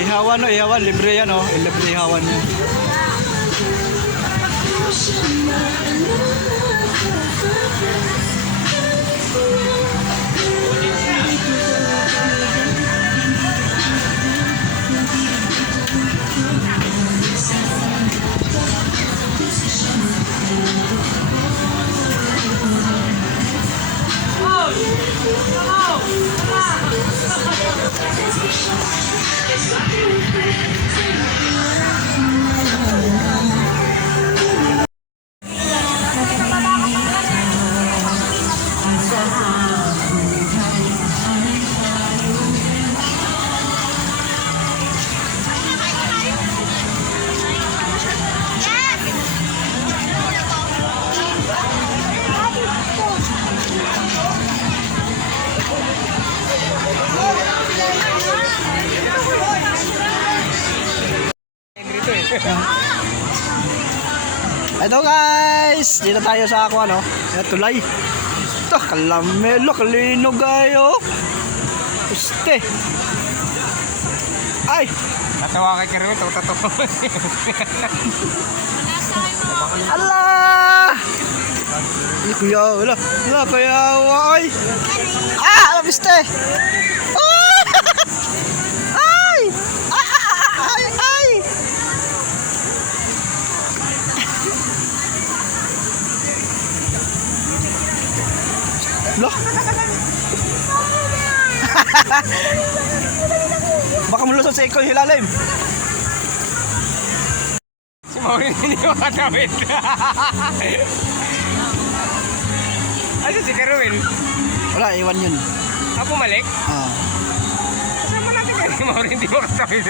Ihawan no, ihawan. Libre yan oh. Libre ihawan yan. Oh. Ito guys, dito tayo sa ako ano, yung tulay. Ito, kalamelo, kalino gayo. Uste. Ay, Natawa kay Kero, tatawa. ala! Kuya, wala, wala, kaya, ay! Ah, alam, uste! Baka malusot sa ikaw yung hilalim. Si Maureen hindi makatawid. Ano si Kerwin? Wala, iwan yun. Ah, bumalik? Ah. Kasama natin kayo si Maureen hindi makatawid.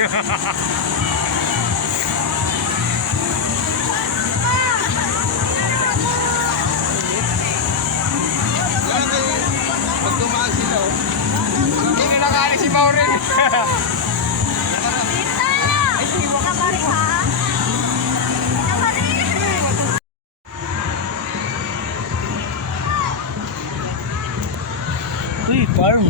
Si Maureen. Uy, farm.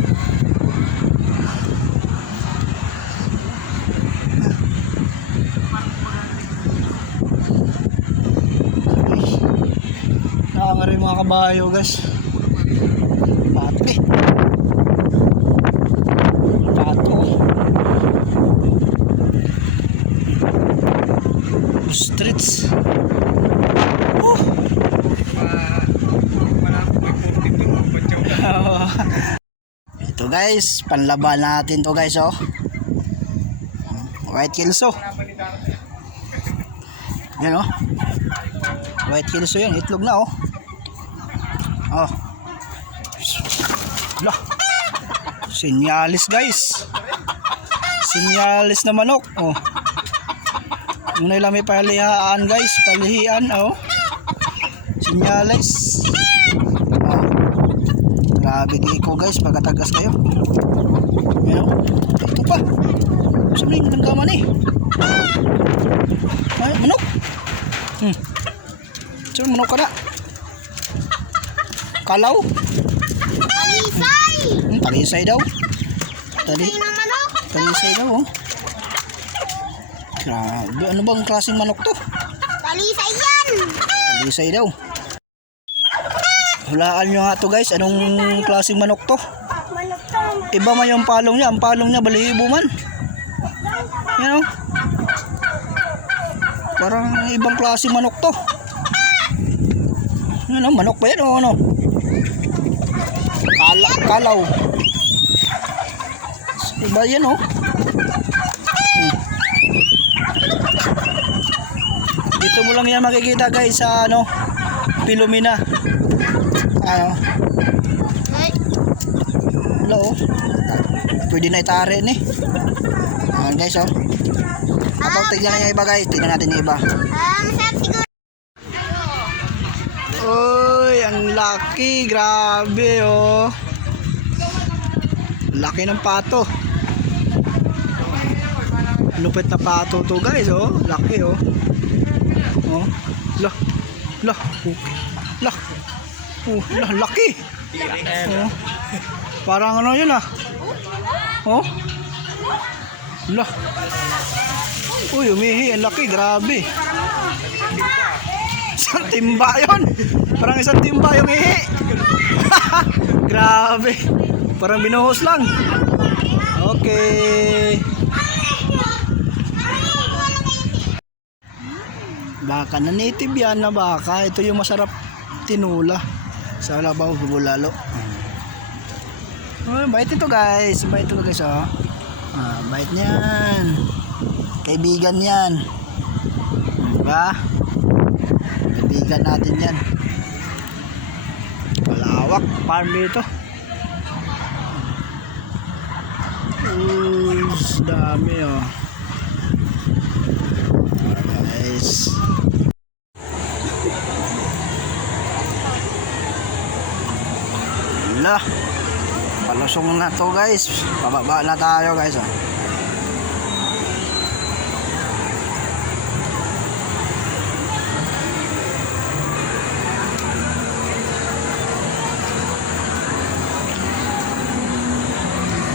Nakangari mga kabayo guys. Pati. Pato. Streets. Oh. Ito guys, panlaban natin to guys oh. White kilso. Yan oh. White kilso yan, itlog na oh. Oh. Lah. Sinyalis guys. Sinyalis na manok oh. Muna lang may palihaan guys, palihian oh. Sinyalis. Oh. Grabe ko guys, pagkatagas kayo. Yan o. Ito pa. Saan yung nanggaman eh? Ay, manok. Hmm. Saan manok ka na? Kalaw? Alisay! Hmm, talisay daw. Tali, ng talisay daw oh. Grabe, ano bang klaseng manok to? Alisay yan! Talisay daw. Hulaan nyo nga to guys, anong klaseng manok to? Manok to! Iba man yung palong niya, ang palong niya balihibo man. Yan o. Parang ibang klase manok to. Yan o, manok ba yan o ano? Kala, kalaw. Iba yan o. Hmm. Dito mo lang yan makikita guys sa ano, Pilomina. Ano? Ay, Hello. Pwede na itari ni. Ayan guys oh. Ito tignan na yung iba guys. Tignan natin yung iba. Uy, ang laki. Grabe oh. Laki ng pato. Lupit na pato to guys oh. Laki oh. Oh. Lah. Lah. Oh. Lah. Oh, la- laki. Oh. Parang ano yun ah. Oh. La. Uy, umihi. Ang laki. Grabe. Isang timba yun. Parang isang timba yung ihi. Grabe. Parang binuhos lang. Okay. Baka na native yan na baka. Ito yung masarap tinula. Sa labaw, bulalo. Oh, bait ito guys. Bait ito guys oh. Ah, bait niyan. Kaibigan yan. Diba? Kaibigan natin yan. Malawak. Farm dito. Uy, dami oh. Guys. Wala. Palusong na to guys. Pababa na tayo guys. Oh.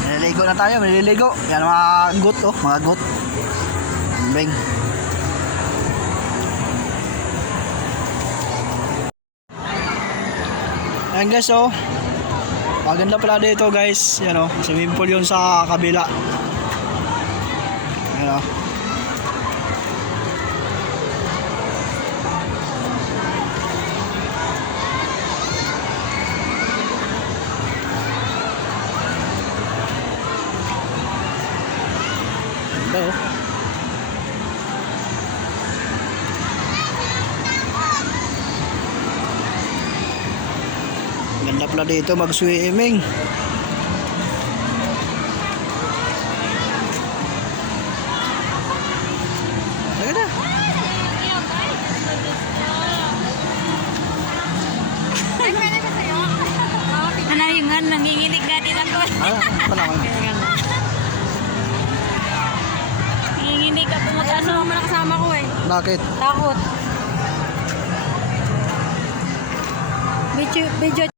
Naliligo na tayo, naliligo. Yan mga gut oh, mga gut. Bing. Ayan guys oh. Maganda pala dito guys. Yan oh, swimming pool yun sa kabila. Ayan oh. Ganda pala dito mag-swimming. Ganda. Ano yung nga, nanginginig na din ako. Ah, pala ka. Nanginginig ako. Ano naman ang kasama ko eh. Bakit? Takot. Medyo, medyo